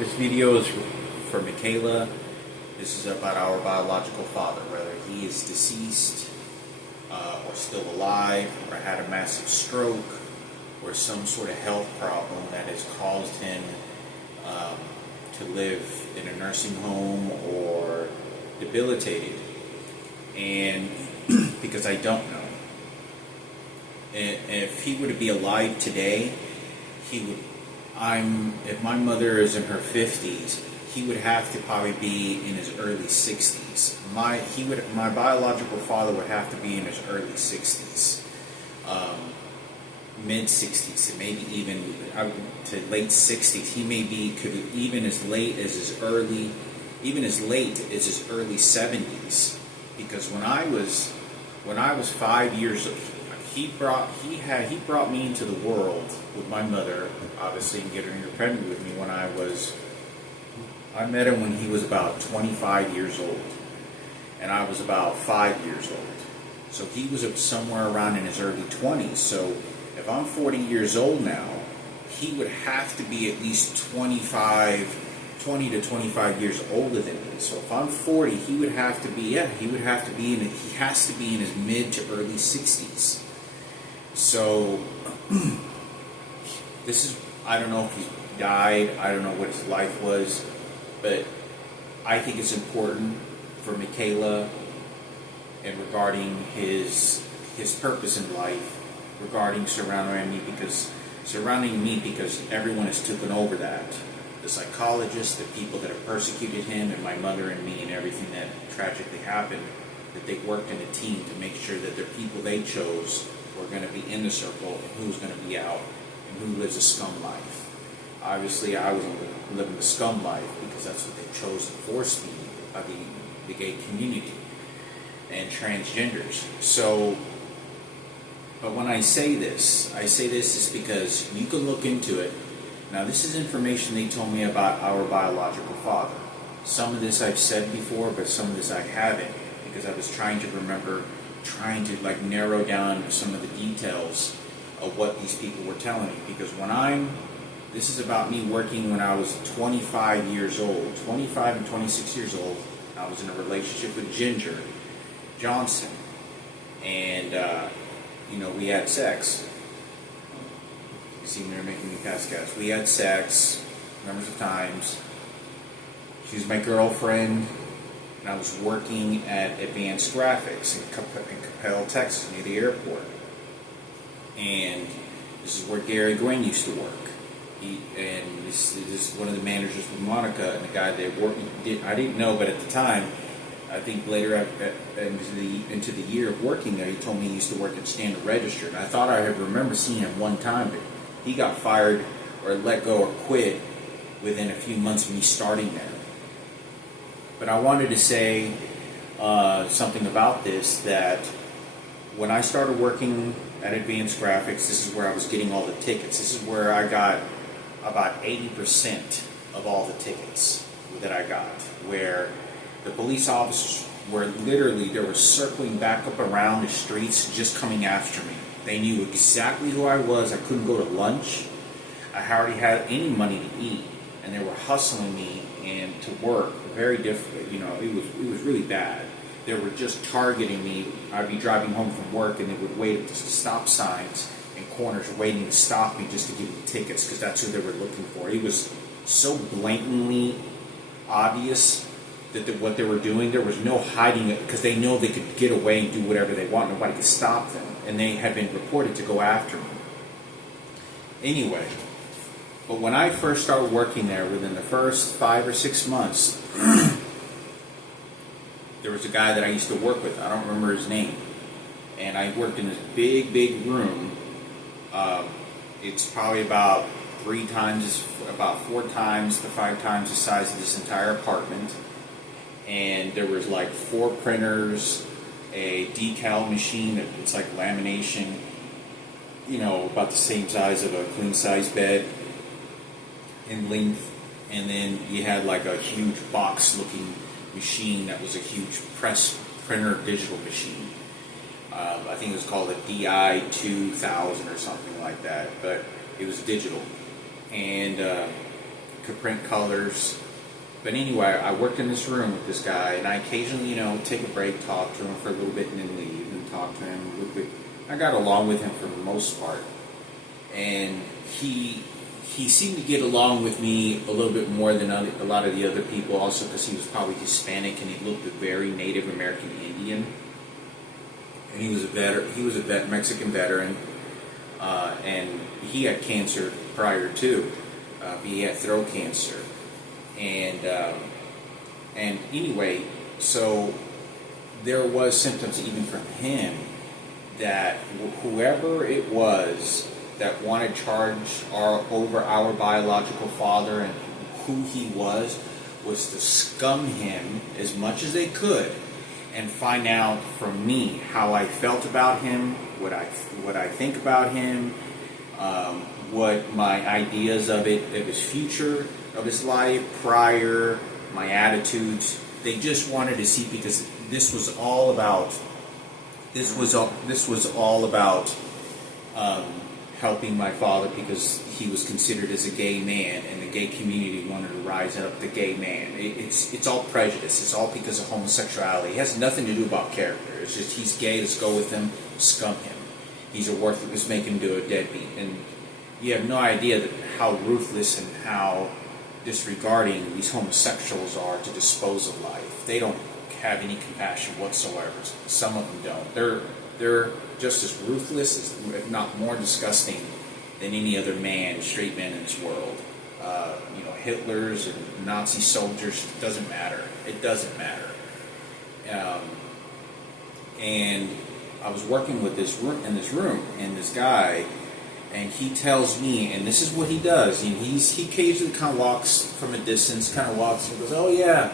This video is for McKayla. This is about our biological father, whether he is deceased or still alive, or had a massive stroke, or some sort of health problem that has caused him to live in a nursing home or debilitated. And because I don't know. And if he were to be alive today, he would. If my mother is in her 50s, he would have to probably be in his early 60s. My biological father would have to be in his early 60s, mid 60s, maybe even to late 60s. He may be could even as late as his early 70s. Because when I was 5 years old, he brought me into the world with my mother, obviously, and getting her pregnant with me when I met him when he was about 25 years old, and I was about 5 years old. So he was somewhere around in his early 20s. So if I'm 40 years old now, he would have to be at least 20 to 25 years older than me. So if I'm 40, he has to be in his mid to early 60s. So I don't know if he's died, I don't know what his life was, but I think it's important for McKayla and regarding his purpose in life, regarding surrounding me because everyone has taken over that. The psychologists, the people that have persecuted him, and my mother and me, and everything that tragically happened, that they worked in a team to make sure that the people they chose were going to be in the circle, and who's going to be out, and who lives a scum life. Obviously, I was living the scum life because that's what they chose to force me, the gay community and transgenders. So, but when I say this is because you can look into it. Now, this is information they told me about our biological father. Some of this I've said before, but some of this I haven't, because I was trying to narrow down some of the details of what these people were telling me. Because this is about me working when I was 25 years old, 25 and 26 years old. I was in a relationship with Ginger Johnson, and we had sex. You see me there making me pass gas. We had sex numbers of times. She was my girlfriend, and I was working at Advanced Graphics in Capel, Texas, near the airport. And this is where Gary Gwynn used to work. This is one of the managers with Monica, and the guy that worked. I didn't know, but at the time, I think later into the year of working there, he told me he used to work at Standard Register, and I thought I had remember seeing him one time, but he got fired or let go or quit within a few months of me starting there. But I wanted to say something about this, that when I started working at Advanced Graphics, this is where I was getting all the tickets. This is where I got about 80% of all the tickets that I got, where the police officers were circling back up around the streets just coming after me. They knew exactly who I was. I couldn't go to lunch. I hardly had any money to eat, and they were hustling me and to work. Very difficult. It was really bad. They were just targeting me. I'd be driving home from work, and they would wait at the stop signs and corners waiting to stop me just to give me tickets, because that's who they were looking for. It was so blatantly obvious that what they were doing. There was no hiding it, because they know they could get away and do whatever they want. Nobody could stop them. And they had been reported to go after me. Anyway, but when I first started working there, within the first 5 or 6 months, there was a guy that I used to work with. I don't remember his name. And I worked in this big, big room. It's probably about 4 times to 5 times the size of this entire apartment. And there was like 4 printers, a decal machine, it's like lamination, about the same size of a queen size bed in length. And then you had like a huge box looking machine that was a huge press printer digital machine. I think it was called a DI 2000 or something like that, but it was digital. And could print colors. But anyway, I worked in this room with this guy, and I occasionally, take a break, talk to him for a little bit, and then leave and talk to him a little bit. I got along with him for the most part, and he seemed to get along with me a little bit more than a lot of the other people, also because he was probably Hispanic and he looked very Native American Indian, and he was a Mexican veteran, and he had cancer prior to. He had throat cancer. And anyway, so there was symptoms even from him that whoever it was that wanted charge over our biological father and who he was to scum him as much as they could and find out from me how I felt about him, what I think about him, what my ideas of his future, of his life prior, my attitudes. They just wanted to see, because this was all about helping my father, because he was considered as a gay man, and the gay community wanted to rise up the gay man. It's all prejudice. It's all because of homosexuality. It has nothing to do about character. It's just he's gay. Let's go with him. Scum him. He's a worthless. Let's make him do a deadbeat. And you have no idea how ruthless and how disregarding these homosexuals are to dispose of life. They don't have any compassion whatsoever. Some of them don't. They're just as ruthless, if not more disgusting, than any other straight man in this world. Hitlers and Nazi soldiers. It doesn't matter. It doesn't matter. And I was working with this room, and this guy. And he tells me, and this is what he does. He occasionally kind of walks from a distance, and goes, "Oh yeah."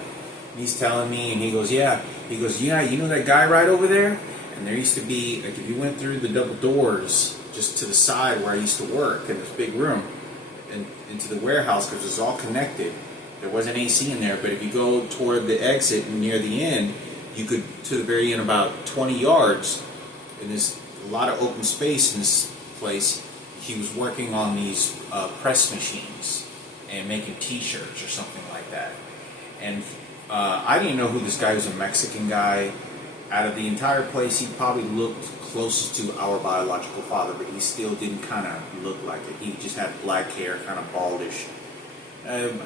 And he's telling me, and he goes, "Yeah." He goes, "Yeah, you know that guy right over there?" And there used to be, like, if you went through the double doors just to the side where I used to work in this big room, and into the warehouse, because it was all connected. There wasn't AC in there, but if you go toward the exit and near the end, you could, to the very end, about 20 yards, and there's a lot of open space in this place. He was working on these press machines and making T-shirts or something like that. And I didn't know who this guy was. A Mexican guy. Out of the entire place, he probably looked closest to our biological father, but he still didn't kind of look like it. He just had black hair, kind of baldish,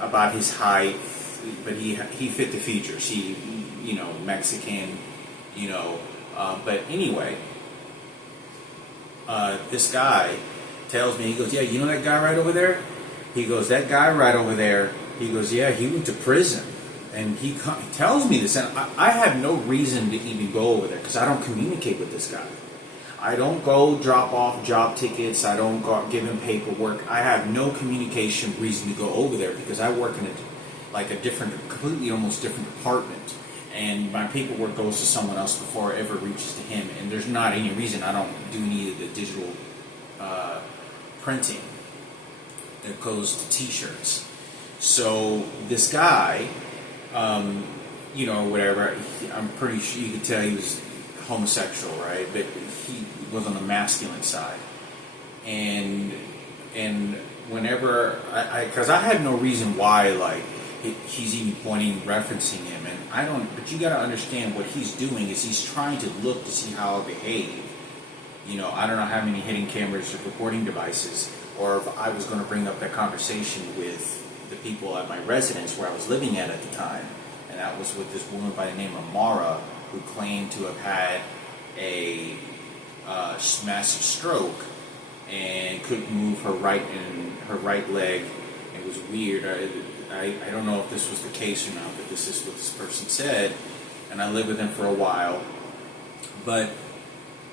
about his height, but he fit the features. He, Mexican, but anyway, this guy tells me, he goes, "Yeah, you know that guy right over there?" He goes, "That guy right over there," he goes, "Yeah, he went to prison." And he tells me this, and I have no reason to even go over there, because I don't communicate with this guy. I don't go drop off job tickets. I don't go give him paperwork. I have no communication reason to go over there, because I work in completely almost different department. And my paperwork goes to someone else before it ever reaches to him. And there's not any reason I don't do any of the digital printing that goes to T-shirts. So this guy, whatever, I'm pretty sure you could tell he was homosexual, right? But he was on the masculine side. And whenever, because I had no reason why, he's even referencing him. And but you got to understand what he's doing is he's trying to look to see how I behave. I don't know how many hidden cameras or recording devices, or if I was going to bring up that conversation with the people at my residence where I was living at the time. And that was with this woman by the name of Mara, who claimed to have had a massive stroke and couldn't move her right leg. It was weird. I don't know if this was the case or not, but this is what this person said. And I lived with him for a while. But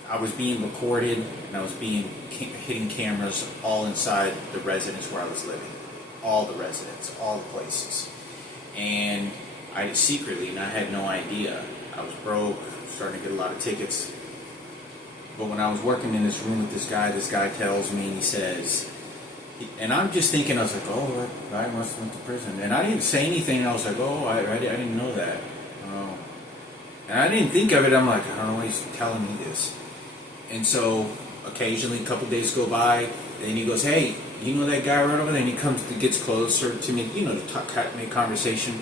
I was being recorded, and I was being hitting cameras all inside the residence where I was living. All the residents, all the places. And I did secretly, and I had no idea. I was broke, starting to get a lot of tickets. But when I was working in this room with this guy tells me, and he says, and I'm just thinking, I was like, oh, that guy must have went to prison. And I didn't say anything. I was like, oh, I didn't know that. Oh. And I didn't think of it. I'm like, I don't know why he's telling me this. And so occasionally, a couple days go by, and he goes, hey, you know that guy right over there? And he gets closer to me, to make conversation,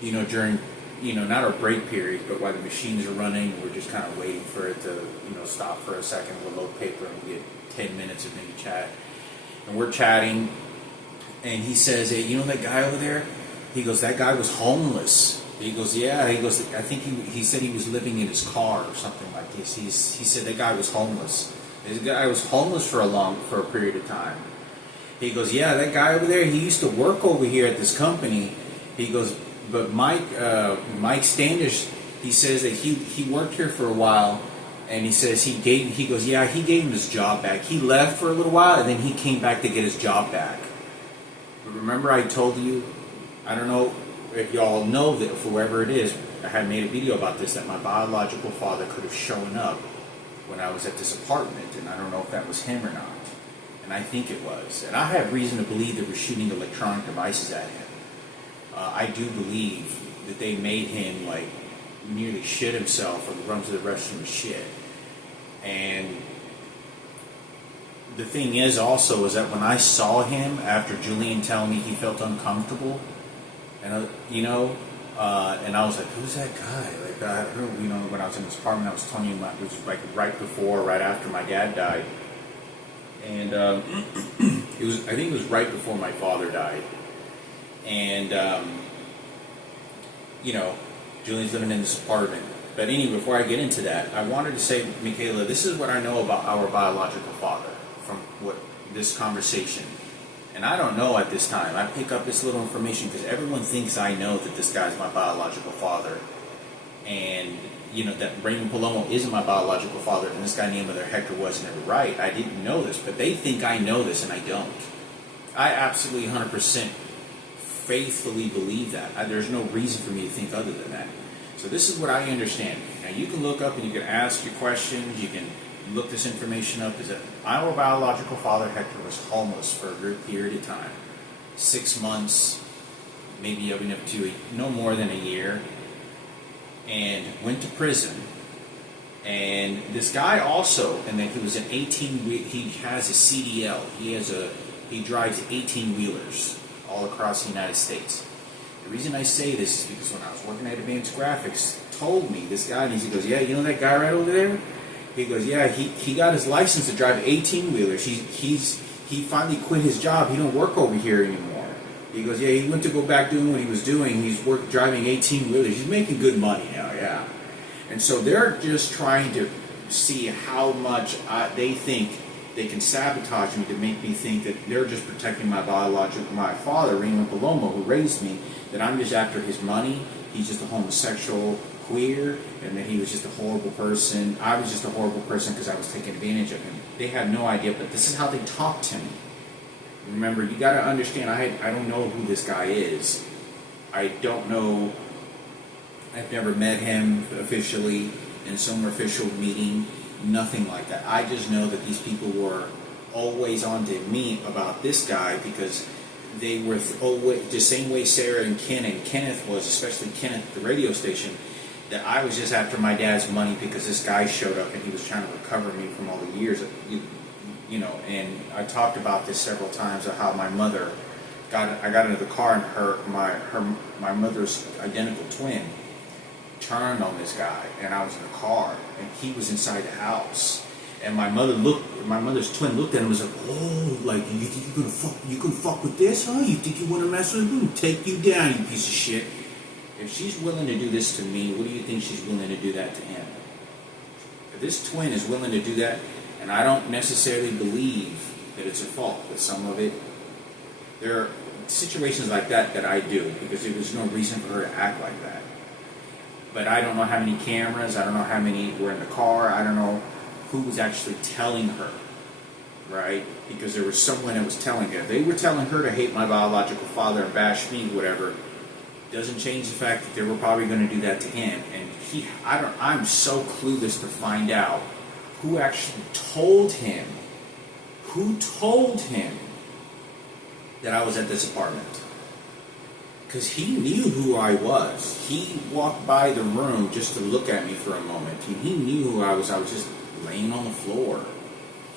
during, not our break period, but while the machines are running, we're just kind of waiting for it to, stop for a second. We'll load paper and we get 10 minutes of maybe chat. And we're chatting, and he says, hey, you know that guy over there? He goes, that guy was homeless. He goes, yeah. He goes, I think he said he was living in his car or something like this. He said that guy was homeless. This guy was homeless for a period of time. He goes, yeah, that guy over there, he used to work over here at this company. He goes, but Mike Standish, he says that he worked here for a while, and he says he gave him his job back. He left for a little while, and then he came back to get his job back. But remember I told you, I don't know if y'all know that, for whoever it is, I had made a video about this, that my biological father could have shown up when I was at this apartment, and I don't know if that was him or not. And I think it was. And I have reason to believe they were shooting electronic devices at him. I do believe that they made him, like, nearly shit himself or run to the restroom and shit. And the thing is also is that when I saw him after Julian telling me he felt uncomfortable, and and I was like, who's that guy? Like, I heard, when I was in this apartment, I was telling you, it was like right after my dad died, and I think it was right before my father died, and Julian's living in this apartment. But anyway, before I get into that, I wanted to say, McKayla, this is what I know about our biological father from this conversation. And I don't know at this time. I pick up this little information because everyone thinks I know that this guy's my biological father. And, that Raymond Palomo isn't my biological father, and this guy named Hector was never right. I didn't know this, but they think I know this, and I don't. I absolutely 100% faithfully believe that. There's no reason for me to think other than that. So this is what I understand. Now, you can look up and you can ask your questions. You can look this information up. Is that our biological father, Hector, was homeless for a good period of time. 6 months, maybe even up to no more than a year. And went to prison. And this guy also, and then he was an 18-wheel, he has a CDL. He drives 18-wheelers all across the United States. The reason I say this is because when I was working at Advanced Graphics, told me, this guy, and he goes, yeah, you know that guy right over there? He goes, yeah, he got his license to drive 18-wheelers. He finally quit his job. He don't work over here anymore. He goes, yeah, he went to go back doing what he was doing. He's driving 18-wheelers. He's making good money now, yeah. And so they're just trying to see how much they think they can sabotage me to make me think that they're just protecting my father, Raymond Palomo, who raised me, that I'm just after his money. He's just a homosexual, queer, and that he was just a horrible person. I was just a horrible person because I was taking advantage of him. They have no idea, but this is how they talk to me. Remember, you got to understand, I don't know who this guy is. I don't know. I've never met him officially in some official meeting. Nothing like that. I just know that these people were always on to me about this guy because they were always the same way Sarah and Kenneth was, especially Kenneth at the radio station, that I was just after my dad's money because this guy showed up and he was trying to recover me from all the years of, and I talked about this several times of how my mother I got into the car and my mother's identical twin turned on this guy, and I was in the car and he was inside the house, and my mother's twin looked at him and was like, oh, like, you think you gonna fuck with this, huh? You think you want to mess with him? Take you down, you piece of shit. If she's willing to do this to me, what do you think she's willing to do that to him? If this twin is willing to do that, and I don't necessarily believe that it's her fault, but some of it, there are situations like that I do, because there was no reason for her to act like that. But I don't know how many cameras, I don't know how many were in the car, I don't know who was actually telling her, right? Because there was someone that was telling her. They were telling her to hate my biological father and bash me, whatever. Doesn't change the fact that they were probably going to do that to him. And I'm so clueless to find out who actually told him, that I was at this apartment. Because he knew who I was. He walked by the room just to look at me for a moment. He knew who I was. I was just laying on the floor.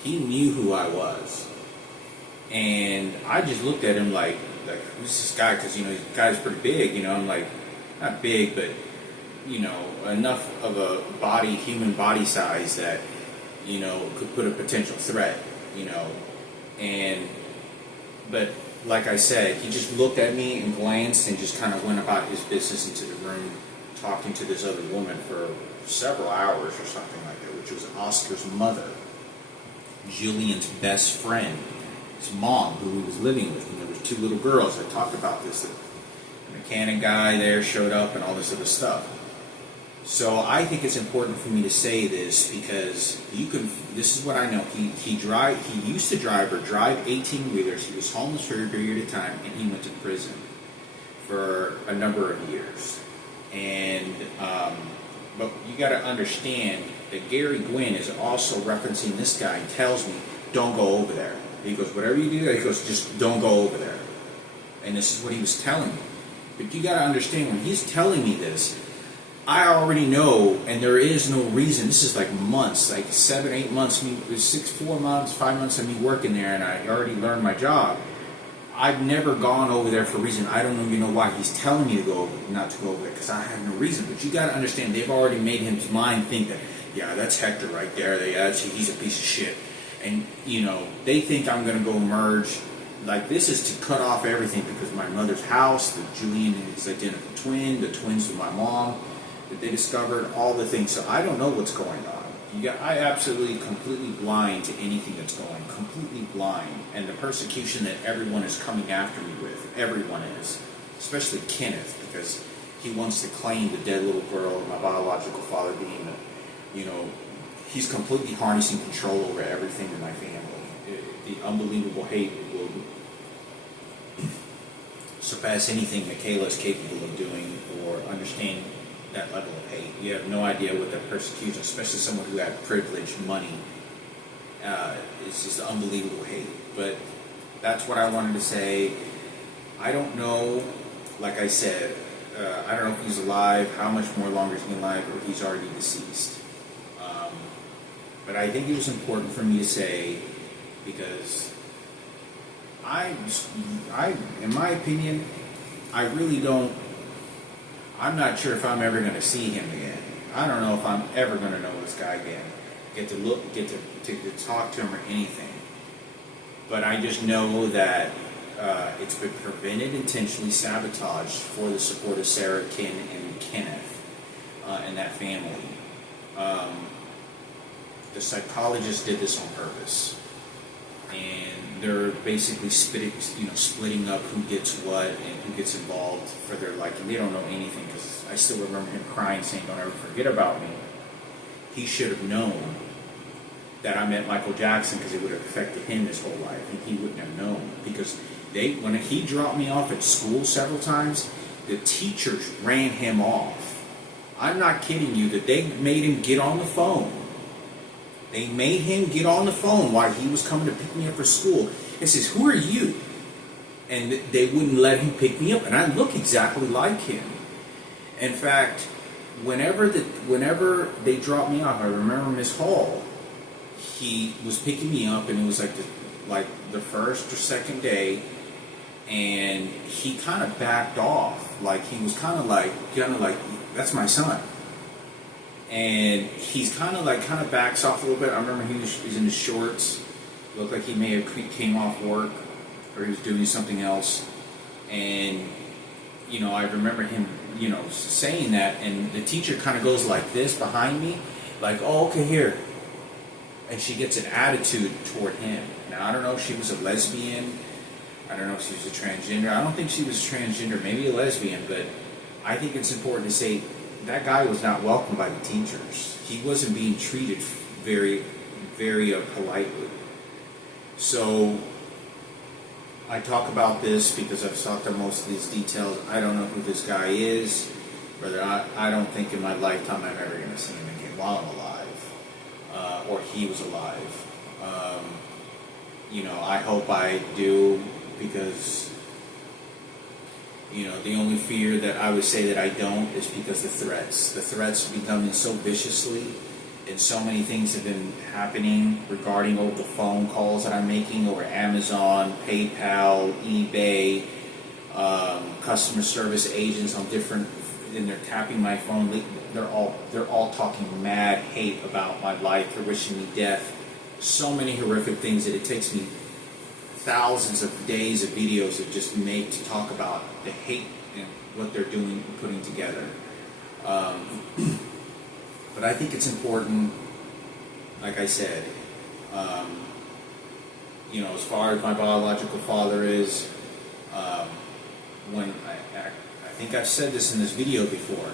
He knew who I was. And I just looked at him like who's this guy? Because the guy's pretty big. I'm like, not big, but enough of a human body size that could put a potential threat. And but like I said, he just looked at me and glanced and just kind of went about his business into the room, talking to this other woman for several hours or something like that, which was Oscar's mother, Julian's best friend, his mom, who he was living with. And there was 2 little girls. I talked about this. The mechanic guy there showed up and all this other stuff. So I think it's important for me to say this because this is what I know. He used to drive 18-wheelers. He was homeless for a period of time, and he went to prison for a number of years. And but you got to understand that Gary Gwynn is also referencing this guy and tells me, don't go over there. He goes, whatever you do, he goes, just don't go over there. And this is what he was telling me. But you got to understand, when he's telling me this, I already know, and there is no reason. This is like months, like 7, 8 months, 4 months, 5 months of me working there, and I already learned my job. I've never gone over there for a reason. I don't even know why he's telling me to go not to go over there, because I have no reason. But you got to understand, they've already made his mind think that, yeah, that's Hector right there. He's a piece of shit. And, they think I'm going to go merge. Like, this is to cut off everything, because my mother's house, the Julian and his identical twin, the twins with my mom, that they discovered, all the things. So I don't know what's going on. I absolutely, completely blind to anything that's going, completely blind. And the persecution that everyone is coming after me with, everyone is, especially Kenneth, because he wants to claim the dead little girl, my biological father being, he's completely harnessing control over everything in my family. The unbelievable hate will surpass anything McKayla is capable of doing or understanding. That level of hate. You have no idea what that persecution, especially someone who had privilege, money, it's just unbelievable hate. But that's what I wanted to say. I don't know, like I said, I don't know if he's alive, how much more longer he's alive, or he's already deceased. But I think it was important for me to say, because in my opinion, I really don't. I'm not sure if I'm ever going to see him again. I don't know if I'm ever going to know this guy again. Get to talk to him or anything. But I just know that it's been prevented, intentionally sabotaged for the support of Sarah, Ken, and Kenneth and that family. The psychologist did this on purpose. And they're basically splitting up who gets what and who gets involved for their liking. They don't know anything, because I still remember him crying, saying, "Don't ever forget about me." He should have known that I met Michael Jackson, because it would have affected him his whole life, and he wouldn't have known. Because when he dropped me off at school several times, the teachers ran him off. I'm not kidding you, that they made him get on the phone. They made him get on the phone while he was coming to pick me up for school. It says, "Who are you?" And they wouldn't let him pick me up. And I look exactly like him. In fact, whenever they dropped me off, I remember Miss Hall, he was picking me up, and it was like the first or second day, and he kind of backed off. Like, he was kind of like, that's my son. And he's kind of backs off a little bit. I remember he's in his shorts. Looked like he may have came off work, or he was doing something else. And, I remember him, saying that. And the teacher kind of goes like this behind me, like, "Oh, okay, here." And she gets an attitude toward him. Now, I don't know if she was a lesbian. I don't know if she was a transgender. I don't think she was transgender, maybe a lesbian. But I think it's important to say, that guy was not welcomed by the teachers. He wasn't being treated very, very politely. So I talk about this because I've talked about most of these details. I don't know who this guy is, but I don't think in my lifetime I'm ever going to see him again while I'm alive, or he was alive. I hope I do, because the only fear that I would say that I don't is because the threats becoming so viciously and so many things have been happening regarding over the phone calls that I'm making over Amazon, PayPal, eBay, customer service agents on different, and they're tapping my phone. They're all talking mad hate about my life. They're wishing me death. So many horrific things that it takes me thousands of days of videos of just make to talk about the hate and what they're doing and putting together. But I think it's important, like I said, as far as my biological father is, when I think I've said this in this video before,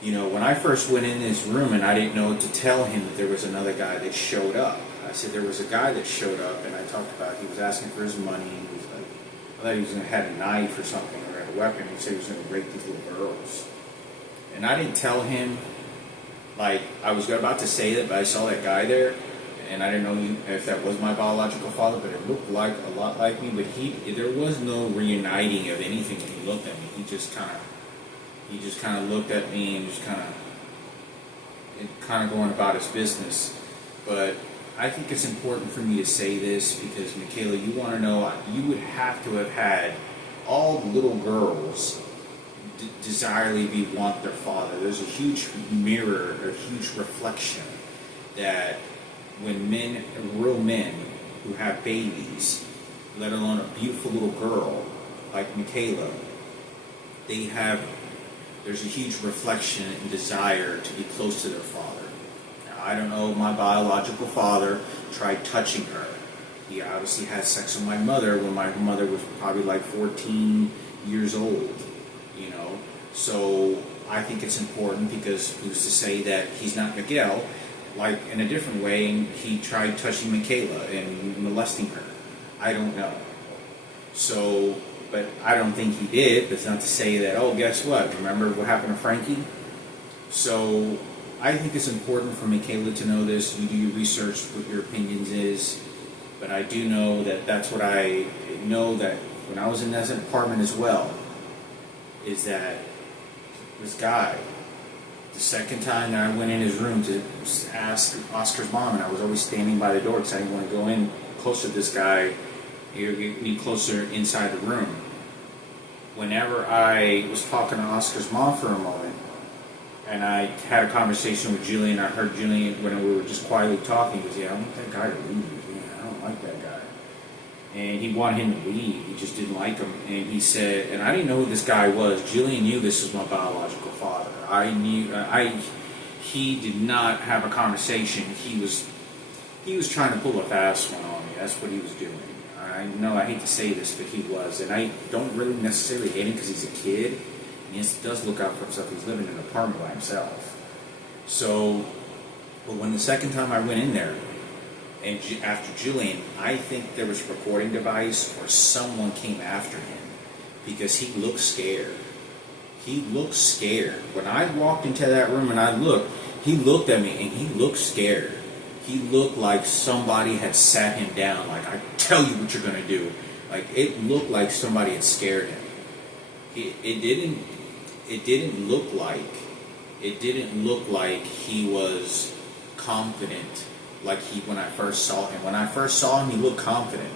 when I first went in this room and I didn't know what to tell him that there was another guy that showed up. I said there was a guy that showed up, and I talked about he was asking for his money, and he was like, I thought he was going to have a knife or something or a weapon. He said he was going to rape these little girls. And I didn't tell him, like, I was about to say that, but I saw that guy there, and I didn't know if that was my biological father, but it looked like a lot like me. But there was no reuniting of anything when he looked at me. He just kind of looked at me and just kind of going about his business. But I think it's important for me to say this because, McKayla, you want to know, you would have to have had all the little girls desirably want their father. There's a huge mirror, a huge reflection that when real men who have babies, let alone a beautiful little girl like McKayla, there's a huge reflection and desire to be close to their father. Now, I don't know, my biological father tried touching her. He obviously had sex with my mother when my mother was probably like 14 years old, So I think it's important because who's to say that he's not Miguel, like in a different way, and he tried touching McKayla and molesting her. I don't know. So, but I don't think he did. That's not to say that, oh, guess what? Remember what happened to Frankie? So I think it's important for McKayla to know this. You do your research, what your opinions is. But I do know that that's what I know, that when I was in that apartment as well, is that this guy, the second time that I went in his room to ask Oscar's mom, and I was always standing by the door because I didn't want to go in close to this guy, he would get me closer inside the room. Whenever I was talking to Oscar's mom for a moment, and I had a conversation with Julian, I heard Julian, when we were just quietly talking, he goes, I want that guy to leave. I don't like that guy. And he wanted him to leave. He just didn't like him. And he said, and I didn't know who this guy was. Julian knew this was my biological father. He did not have a conversation. He was trying to pull a fast one on me. That's what he was doing. I know I hate to say this, but he was. And I don't really necessarily hate him because he's a kid. And he does look out for himself. He's living in an apartment by himself. So, but when the second time I went in there, and after Julian, I think there was a recording device or someone came after him because he looked scared. He looked scared. When I walked into that room and I looked, he looked at me and he looked scared. He looked like somebody had sat him down, like, I tell you what you're going to do. Like, it looked like somebody had scared him. It didn't look like he was confident. Like when I first saw him. When I first saw him, he looked confident.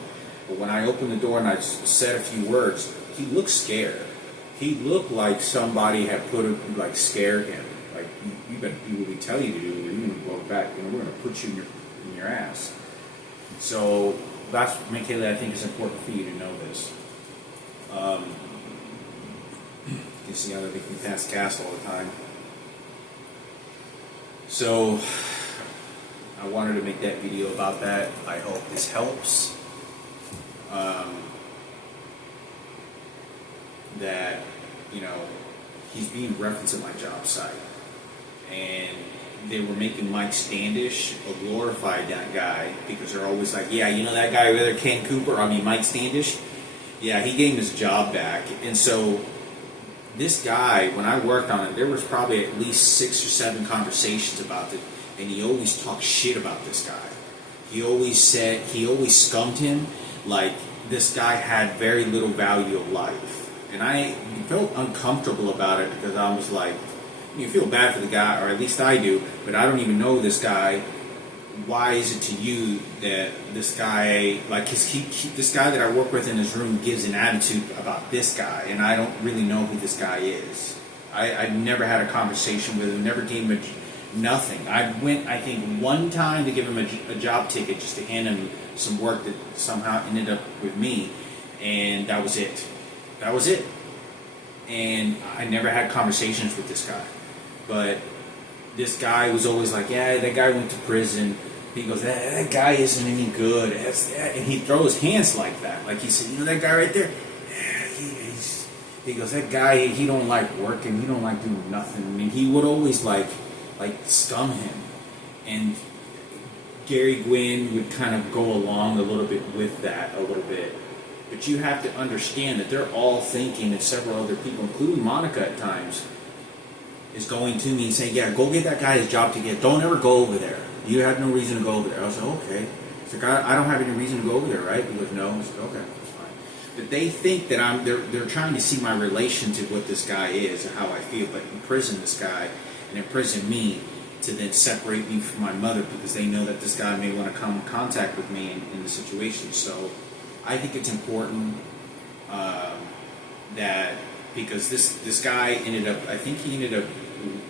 But when I opened the door and I said a few words, he looked scared. He looked like somebody had scared him. Like, you what we tell you to do, or you're going to go back, we're going to put you in your ass. So that's, McKayla, I think it's important for you to know this. You see how they make me pass gas all the time. So I wanted to make that video about that. I hope this helps. That, he's being referenced at my job site. And they were making Mike Standish a glorified that guy because they're always like, yeah, that guy over there, Ken Cooper, Mike Standish? Yeah, he gave his job back. And so this guy, when I worked on it, there was probably at least 6 or 7 conversations about it. And he always talked shit about this guy. He always scummed him like this guy had very little value of life. And I felt uncomfortable about it because I was like, you feel bad for the guy, or at least I do, but I don't even know this guy. Why is it to you that this guy, like, this guy that I work with in his room gives an attitude about this guy, and I don't really know who this guy is. I never had a conversation with him, never gave him nothing. I went, I think, one time to give him a job ticket just to hand him some work that somehow ended up with me, and that was it. That was it. And I never had conversations with this guy. But this guy was always like, yeah, that guy went to prison. He goes, that guy isn't any good. And he'd throw his hands like that. Like he said, you know that guy right there? He goes, that guy, he don't like working. He don't like doing nothing. I mean, he would always like scum him. And Gary Gwynn would kind of go along a little bit with that, a little bit. But you have to understand that they're all thinking, and several other people, including Monica at times, is going to me and saying, yeah, go get that guy his job ticket. Don't ever go over there. You have no reason to go over there. I was like, okay. It's like, I don't have any reason to go over there, right? He goes, no. I was like, okay, that's fine. But they think that they're trying to see my relation to what this guy is and how I feel, but imprison this guy and imprison me to then separate me from my mother because they know that this guy may want to come in contact with me in the situation. So I think it's important that, because this guy ended up, I think he ended up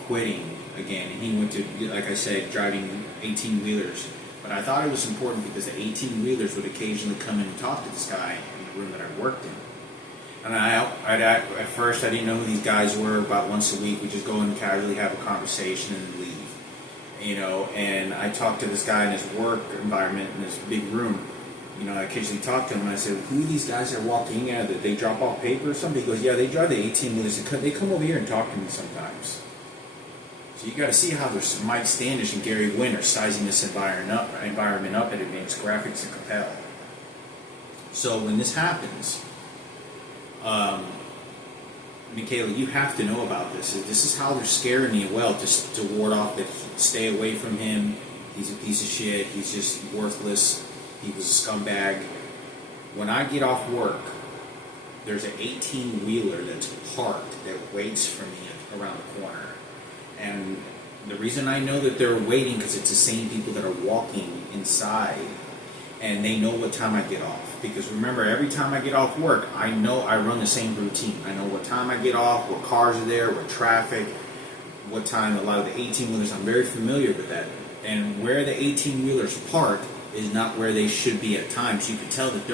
quitting again, and he went to, like I said, driving 18-wheelers. But I thought it was important because the 18-wheelers would occasionally come in and talk to this guy in the room that I worked in. And at first I didn't know who these guys were. About once a week we just go and casually have a conversation and leave. You know, and I talked to this guy in his work environment in this big room. You know, I occasionally talked to him and I said, who are these guys that are walking in? Did they drop off paper or something? He goes, yeah, they drive the 18-wheelers. They come over here and talk to me sometimes. So you got to see how there's Mike Standish and Gary Gwynn are sizing this environment up at Advanced Graphics and Capel. So when this happens, McKayla, you have to know about this. This is how they're scaring me to ward off that. Stay away from him. He's a piece of shit. He's just worthless. He was a scumbag. When I get off work, there's an 18-wheeler that's parked that waits for me around the corner. And the reason I know that they're waiting because it's the same people that are walking inside, and they know what time I get off. Because remember, every time I get off work, I know I run the same routine. I know what time I get off, what cars are there, what traffic, what time a lot of the 18-wheelers, I'm very familiar with that. And where the 18-wheelers park is not where they should be at times. You can tell that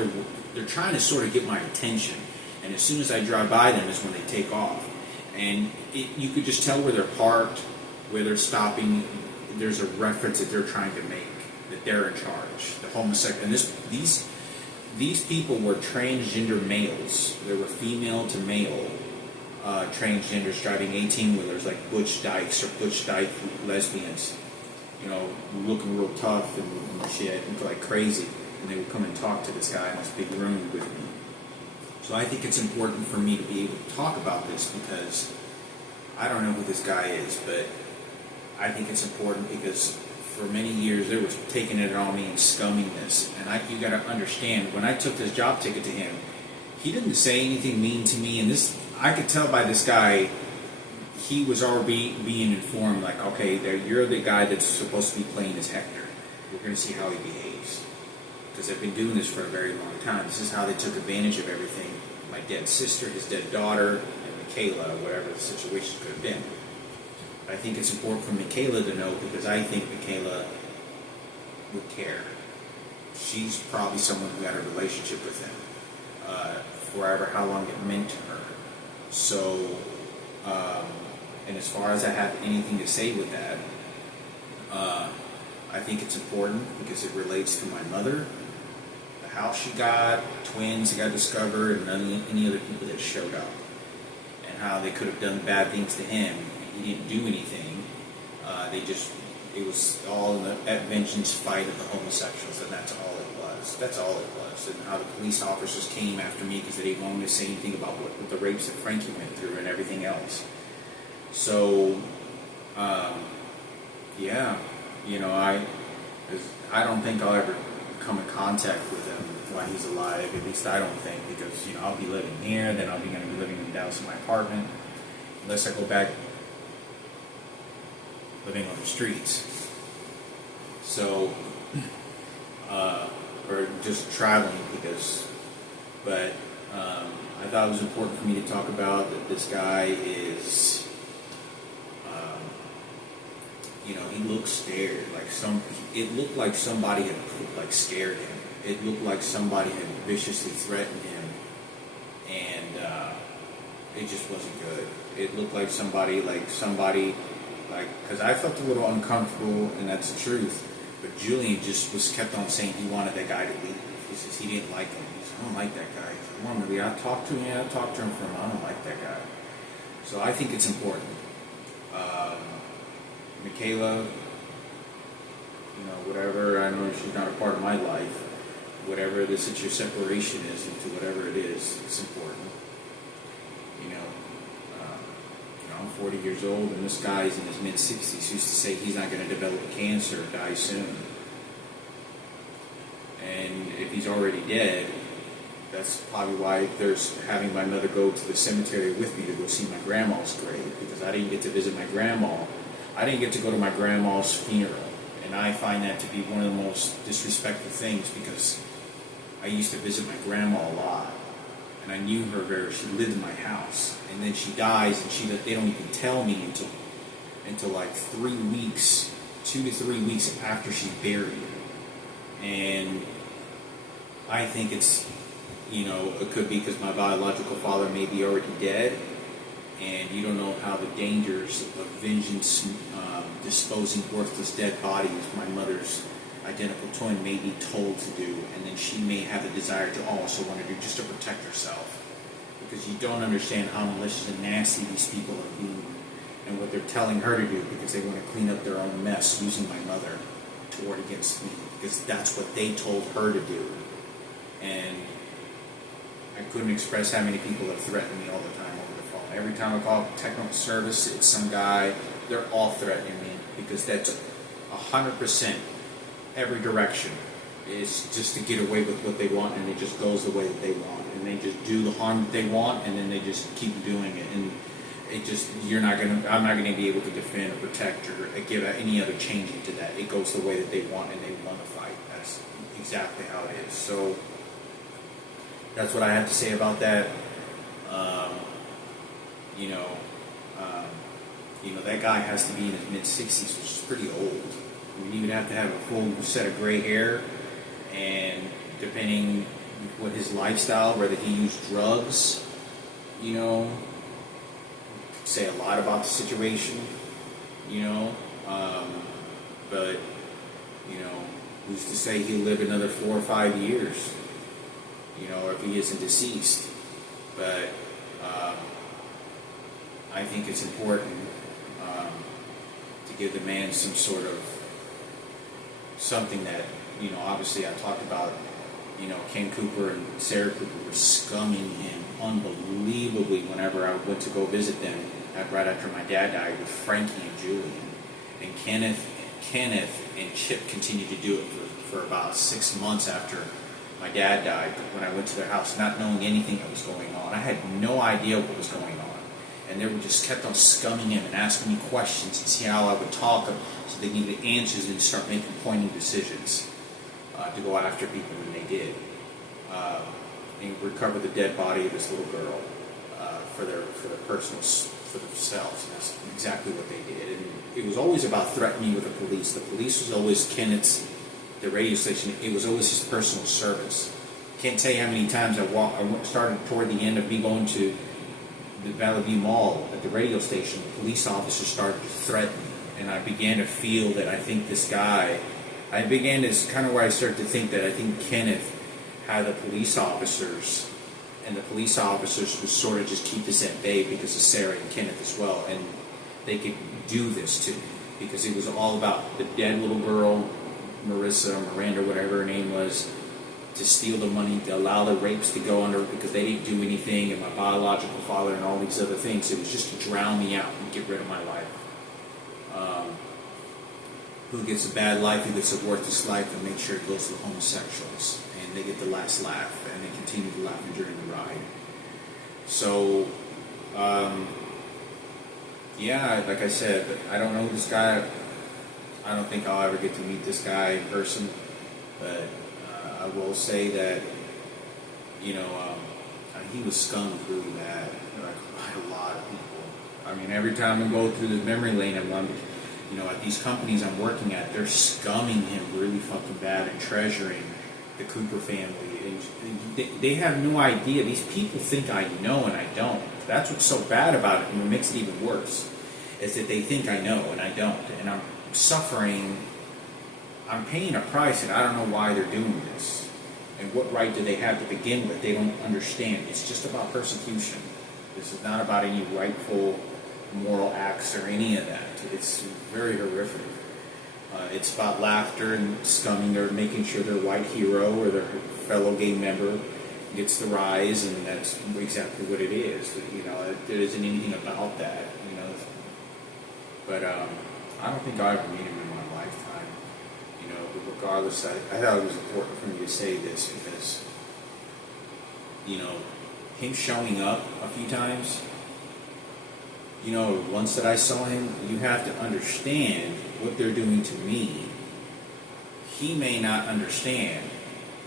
they're trying to sort of get my attention. And as soon as I drive by them is when they take off. And you could just tell where they're parked, where they're stopping. There's a reference that they're trying to make, that they're in charge. The homosexual, and these people were transgender males. They were female to male transgenders driving 18-wheelers like Butch Dykes or Butch Dyke lesbians. You know, looking real tough and shit, and like crazy. And they would come and talk to this guy in this big room with me. So I think it's important for me to be able to talk about this because I don't know who this guy is, but I think it's important because for many years they were taking it on me and scumming this. And you got to understand, when I took this job ticket to him, he didn't say anything mean to me. And this, I could tell by this guy, he was already being informed, like, okay, you're the guy that's supposed to be playing as Hector. We're going to see how he behaves. Because they've been doing this for a very long time. This is how they took advantage of everything. My dead sister, his dead daughter, and McKayla, whatever the situation could have been. I think it's important for McKayla to know because I think McKayla would care. She's probably someone who had a relationship with him forever, how long it meant to her. So, and as far as I have anything to say with that, I think it's important because it relates to my mother, the house she got, twins that got discovered, and any other people that showed up, and how they could have done bad things to him. He didn't do anything. It was all in the vengeance fight of the homosexuals, and that's all it was. That's all it was. And how the police officers came after me because they didn't want me to say anything about what the rapes that Frankie went through and everything else. So, yeah, you know, I don't think I'll ever come in contact with him while he's alive. At least I don't think, because you know I'll be living here, then I'll be going to be living in Dallas in my apartment, unless I go back living on the streets. So, or just traveling but I thought it was important for me to talk about that this guy is, he looks scared. It looked like somebody had scared him. It looked like somebody had viciously threatened him, and it just wasn't good. It looked like somebody, because I felt a little uncomfortable, and that's the truth. But Julian just kept on saying he wanted that guy to leave. He says he didn't like him. He said, I don't like that guy. He said, normally I talked to him. Yeah, I talked to him for him. I don't like that guy. So I think it's important. McKayla, whatever. I know she's not a part of my life. Whatever your separation is into whatever it is, it's important. I'm 40 years old, and this guy's in his mid-60s. He used to say he's not going to develop cancer or die soon. And if he's already dead, that's probably why there's having my mother go to the cemetery with me to go see my grandma's grave, because I didn't get to visit my grandma. I didn't get to go to my grandma's funeral. And I find that to be one of the most disrespectful things, because I used to visit my grandma a lot. And I knew her she lived in my house. And then she dies, and they don't even tell me until like 3 weeks, 2 to 3 weeks after she's buried. And I think it's, it could be because my biological father may be already dead, and you don't know how the dangers of vengeance, disposing worthless dead bodies, my mother's identical twin may be told to do, and then she may have the desire to also want to do just to protect herself. Because you don't understand how malicious and nasty these people are being, and what they're telling her to do, because they want to clean up their own mess using my mother to ward against me, because that's what they told her to do. And I couldn't express how many people have threatened me all the time over the phone. Every time I call technical service, it's some guy. They're all threatening me, because that's 100% every direction. Is just to get away with what they want, and it just goes the way that they want, and they just do the harm that they want, and then they just keep doing it, and I'm not gonna be able to defend or protect or give any other change into that. It goes the way that they want, and they want to fight. That's exactly how it is. So that's what I have to say about that. That guy has to be in his mid-60s, which is pretty old. You would have to have a full set of gray hair, and depending what his lifestyle, whether he used drugs, say a lot about the situation, but who's to say he'll live another 4 or 5 years, or if he isn't deceased. But I think it's important to give the man some sort of something that, obviously I talked about, Ken Cooper and Sarah Cooper were scumming him unbelievably whenever I went to go visit them right after my dad died with Frankie and Julian. And Kenneth and Chip continued to do it for about 6 months after my dad died, when I went to their house, not knowing anything that was going on. I had no idea what was going on. And they would just kept on scumming him and asking me questions and see how I would talk them, so they needed answers and start making pointing decisions to go after people, and they did. And recover the dead body of this little girl for themselves. And that's exactly what they did. And it was always about threatening with the police. The police was always Kenneth's, the radio station. It was always his personal service. Can't tell you how many times I started toward the end of me going to the Valley View Mall at the radio station. The police officers started to threaten me, and I began to feel that I think this guy. I began to kind of where I started to think that I think Kenneth had the police officers, and the police officers would sort of just keep this at bay because of Sarah and Kenneth as well, and they could do this to me because it was all about the dead little girl, Miranda, whatever her name was, to steal the money, to allow the rapes to go under because they didn't do anything, and my biological father and all these other things. It was just to drown me out and get rid of my life. Who gets a bad life, who gets a worthless life, and make sure it goes to the homosexuals. And they get the last laugh, and they continue to laugh during the ride. So, yeah, like I said, I don't know this guy. I don't think I'll ever get to meet this guy in person, but I will say that, you know, he was scummed really bad, like by a lot of people. I mean, every time I go through the memory lane, you know, at these companies I'm working at, they're scumming him really fucking bad and treasuring the Cooper family. And they have no idea. These people think I know and I don't. That's what's so bad about it, and what makes it even worse, is that they think I know and I don't. And I'm suffering. I'm paying a price, and I don't know why they're doing this. And what right do they have to begin with? They don't understand. It's just about persecution. This is not about any rightful moral acts or any of that. It's very horrific. It's about laughter and scumming or making sure their white hero or their fellow gay member gets the rise, and that's exactly what it is. You know, there isn't anything about that. You know, but I don't think I'll ever meet him in my lifetime. You know, but regardless, I thought it was important for me to say this because, you know, him showing up a few times. You know, once that I saw him, you have to understand what they're doing to me. He may not understand,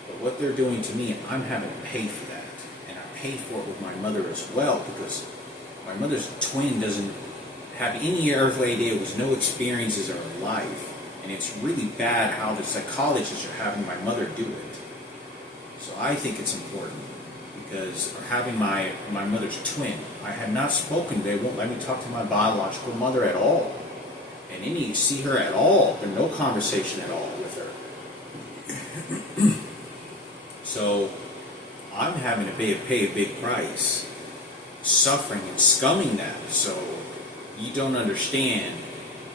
but what they're doing to me, I'm having to pay for that. And I pay for it with my mother as well, because my mother's twin doesn't have any earthly idea, was no experiences in her life. And it's really bad how the psychologists are having my mother do it. So I think it's important. Because having my mother's twin, I have not spoken. They won't let me talk to my biological mother at all, and any see her at all. There's no conversation at all with her. So I'm having to pay a big price, suffering and scumming that. So you don't understand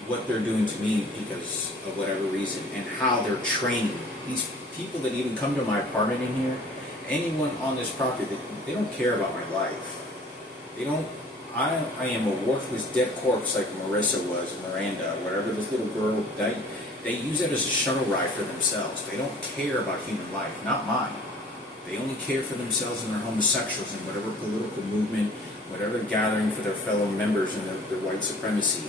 what they're doing to me because of whatever reason, and how they're training these people that even come to my apartment in here. Anyone on this property, they don't care about my life. They don't. I am a worthless dead corpse like Marissa was, Miranda, whatever this little girl. They use it as a shuttle ride for themselves. They don't care about human life, not mine. They only care for themselves and their homosexuals and whatever political movement, whatever gathering for their fellow members and their white supremacy,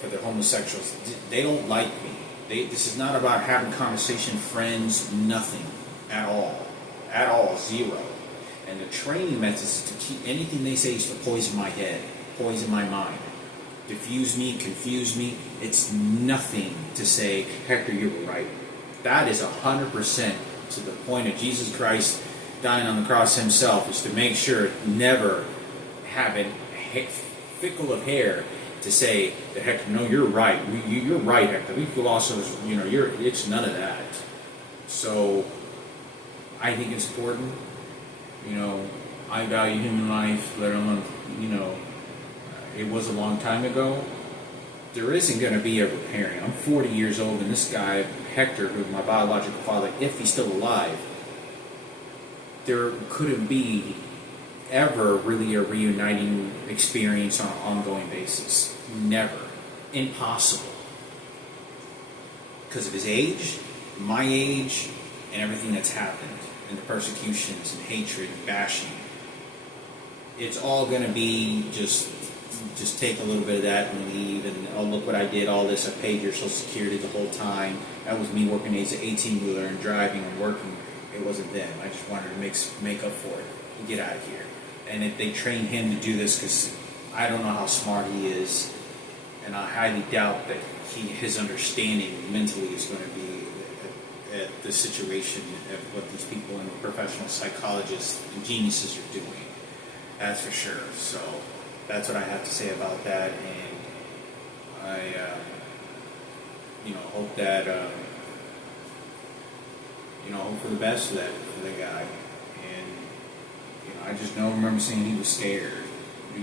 for their homosexuals. They don't like me. This is not about having conversation, friends, nothing at all. At all, zero. And the training method is to keep anything they say is to poison my head, poison my mind, diffuse me, confuse me. It's nothing to say, Hector, you were right. That is 100% to the point of Jesus Christ dying on the cross himself, is to make sure never have a fickle of hair to say that Hector, no, you're right. You're right, Hector. We philosophers, you know, it's none of that. So I think it's important. You know, I value human life, let alone, you know, it was a long time ago. There isn't going to be a repairing. I'm 40 years old, and this guy, Hector, who's my biological father, if he's still alive, there couldn't be ever really a reuniting experience on an ongoing basis. Never. Impossible. Because of his age, my age, and everything that's happened. And the persecutions and hatred and bashing. It's all going to be just take a little bit of that and leave, and oh, look what I did, all this, I paid your Social Security the whole time. That was me working as an 18-wheeler and driving and working. It wasn't them. I just wanted to make up for it and get out of here. And if they train him to do this, because I don't know how smart he is, and I highly doubt that his understanding mentally is going to be at the situation of what these people and professional psychologists and geniuses are doing. That's for sure. So that's what I have to say about that, and I, hope that, hope for the best for the guy. And I just remember seeing he was scared.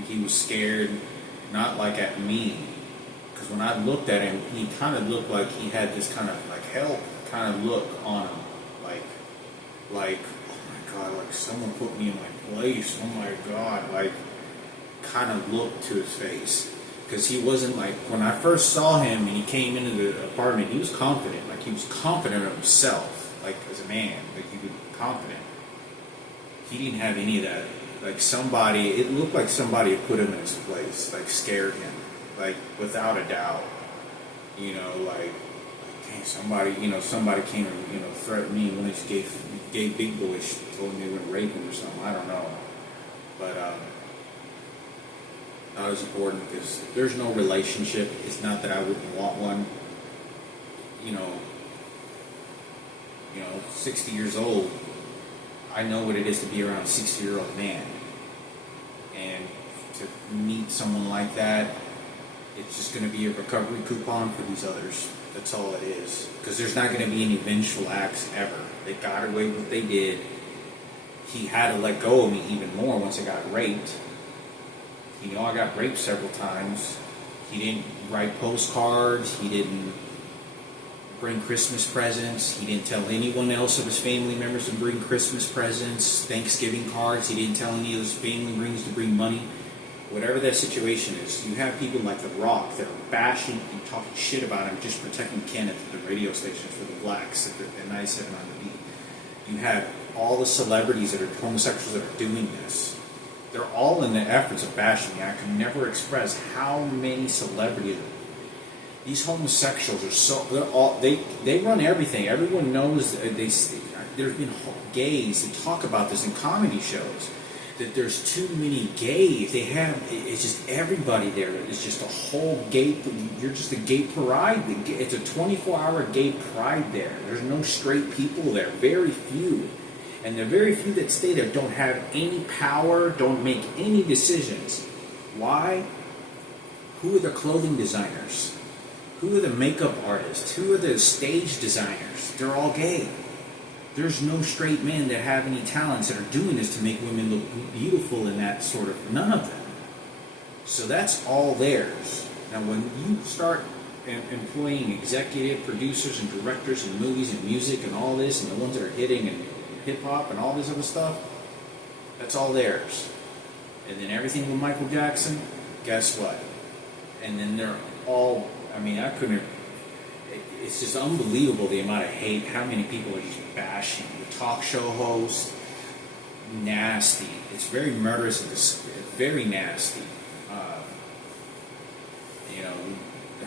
He was scared, not like at me, because when I looked at him, he kind of looked like he had this kind of like help kind of look on him, like oh my God, like someone put me in my place, oh my God, like kind of look to his face, because he wasn't like, when I first saw him and he came into the apartment, he was confident, like he was confident of himself, like as a man, like he was confident. He didn't have any of that like somebody, it looked like somebody had put him in his place, like scared him, like without a doubt. You know, like dang, somebody came and, threatened me when these gay big boys told me they would rape him or something. I don't know. But that was important because there's no relationship. It's not that I wouldn't want one. You know, 60 years old, I know what it is to be around a 60-year-old man. And to meet someone like that, it's just going to be a recovery coupon for these others. That's all it is. Because there's not going to be any vengeful acts ever. They got away with what they did. He had to let go of me even more once I got raped. I got raped several times. He didn't write postcards. He didn't bring Christmas presents. He didn't tell anyone else of his family members to bring Christmas presents, Thanksgiving cards. He didn't tell any of his family members to bring money. Whatever that situation is, you have people like The Rock that are bashing and talking shit about him, just protecting Kenneth at the radio station for the blacks at 97 on the beat. You have all the celebrities that are homosexuals that are doing this. They're all in the efforts of bashing me. I can never express how many celebrities. These homosexuals are so they run everything. Everyone knows there's been gays that talk about this in comedy shows. That there's too many gays. It's just everybody there. It's just a whole gay. You're just a gay pride. It's a 24-hour gay pride there. There's no straight people there. Very few. And the very few that stay there don't have any power, don't make any decisions. Why? Who are the clothing designers? Who are the makeup artists? Who are the stage designers? They're all gay. There's no straight men that have any talents that are doing this to make women look beautiful in that sort of... None of them. So that's all theirs. Now when you start employing executive producers and directors in movies and music and all this, and the ones that are hitting and hip-hop and all this other stuff, that's all theirs. And then everything with Michael Jackson, guess what? And then they're all... it's just unbelievable the amount of hate, how many people are just bashing. The talk show host, nasty. It's very murderous and very nasty.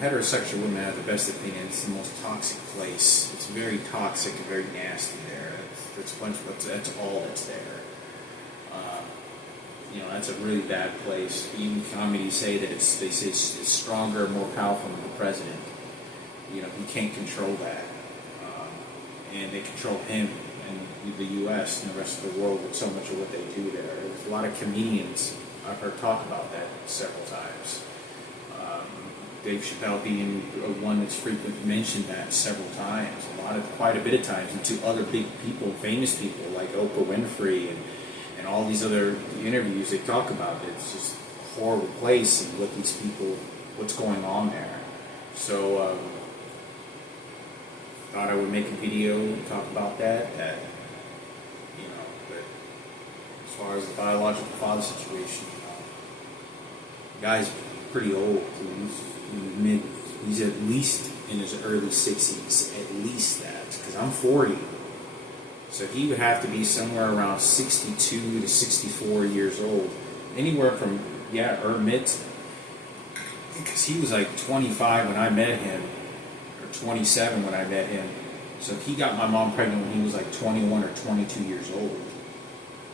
Heterosexual women have the best opinion. It's the most toxic place. It's very toxic and very nasty there. That's all that's there. That's a really bad place. Even comedy say that they say it's stronger, more powerful than the president. He can't control that. And they control him and the U.S. and the rest of the world with so much of what they do there. There's a lot of comedians I've heard talk about that several times. Dave Chappelle being one that's frequently mentioned that several times, quite a bit of times, and to other big people, famous people like Oprah Winfrey and all these other interviews they talk about it. It's just a horrible place and what's going on there. So thought I would make a video and talk about that. But as far as the biological father situation, the guy's pretty old. He's at least in his early 60s, at least that, because I'm 40. So he would have to be somewhere around 62 to 64 years old. Anywhere from, or mid, because he was like 25 when I met him, or 27 when I met him. So he got my mom pregnant when he was like 21 or 22 years old.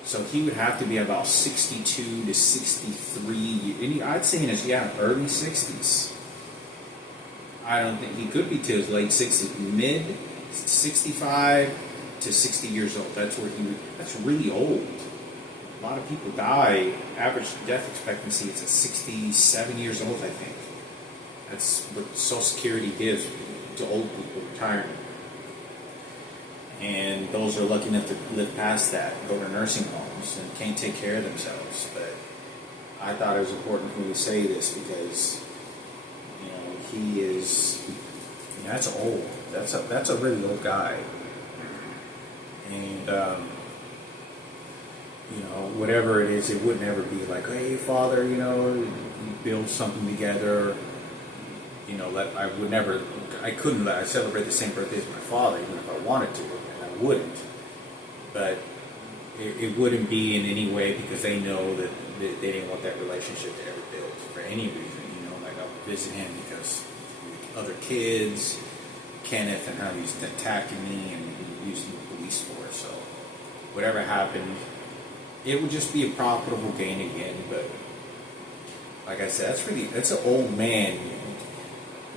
So he would have to be about 62 to 63, I'd say in his, early 60s. I don't think he could be to his late 60s, mid 65 to 60 years old. That's really old. A lot of people die, average death expectancy is at 67 years old, I think. That's what Social Security gives to old people, retirement. And those are lucky enough to live past that, go to nursing homes, and can't take care of themselves. But I thought it was important for me to say this because, he is, that's old. That's a really old guy. And, whatever it is, it would never be like, hey, Father, you build something together. I couldn't let I celebrate the same birthday as my father, even if I wanted to, and I wouldn't. But it wouldn't be in any way because they know that they didn't want that relationship to ever build for any reason. You know, like I would visit him because other kids, Kenneth, and how he's attacking me and using the police for it. So whatever happened, it would just be a profitable gain again. But like I said, that's an old man.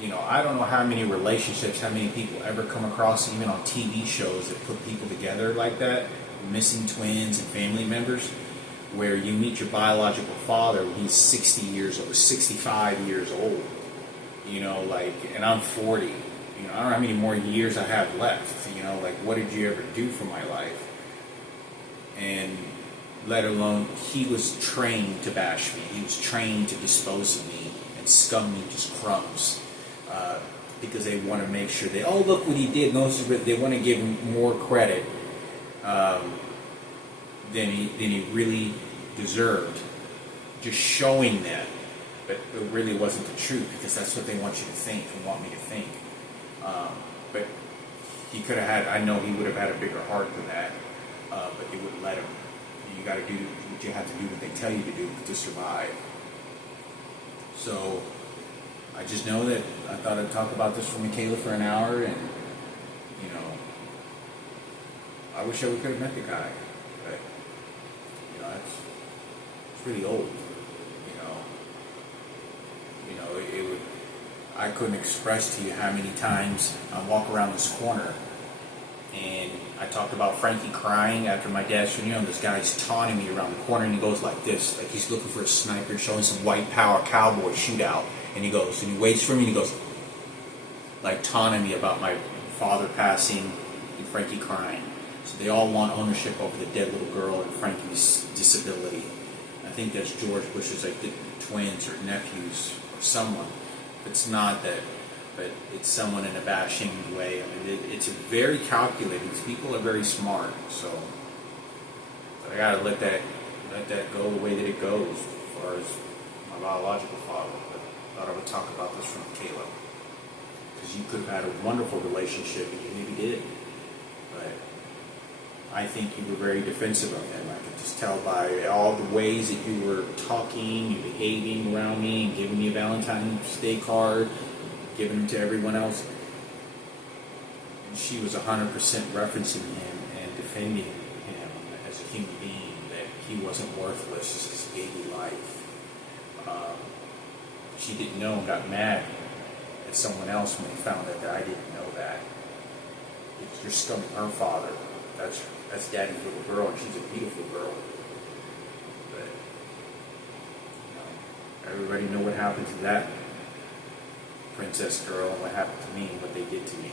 You know, I don't know how many relationships, how many people ever come across, even on TV shows that put people together like that, missing twins and family members, where you meet your biological father when he's 60 years old, 65 years old. You know, like, and I'm 40. You know, I don't know how many more years I have left. You know, like, what did you ever do for my life? And let alone, he was trained to bash me. He was trained to dispose of me and scum me just crumbs. Because they want to make sure they, oh, look what he did. They want to give him more credit than he really deserved. Just showing that, but it really wasn't the truth because that's what they want you to think and want me to think. But he could have had. I know he would have had a bigger heart than that, but they wouldn't let him. You got to do what you have to do, what they tell you to do to survive. So. I just know that I thought I'd talk about this for McKayla for an hour, and, you know, I wish I could have met the guy, but, you know, it's really old, it would, I couldn't express to you how many times I walk around this corner, and I talked about Frankie crying after my dad's funeral, and this guy's taunting me around the corner, and he goes like this, like he's looking for a sniper, showing some white power cowboy shootout. And he goes, and he waits for me, and he goes, like taunting me about my father passing and Frankie crying. So they all want ownership over the dead little girl and Frankie's disability. I think that's George Bush's like the twins or nephews or someone. It's not that, but it's someone in a bashing way. I mean, it's very calculated. These people are very smart. So but I gotta let that go the way that it goes as far as my biological father. I thought I would talk about this from McKayla, because you could have had a wonderful relationship and you maybe did, but I think you were very defensive of him. I could just tell by all the ways that you were talking and behaving around me and giving me a Valentine's Day card, giving them to everyone else. And she was 100% referencing him and defending him as a human being, that he wasn't worthless, just gave you life. She didn't know and got mad at someone else when they found out that I didn't know that. You're scumming her father. That's daddy's little girl, and she's a beautiful girl. But, you know, everybody know what happened to that princess girl and what happened to me and what they did to me.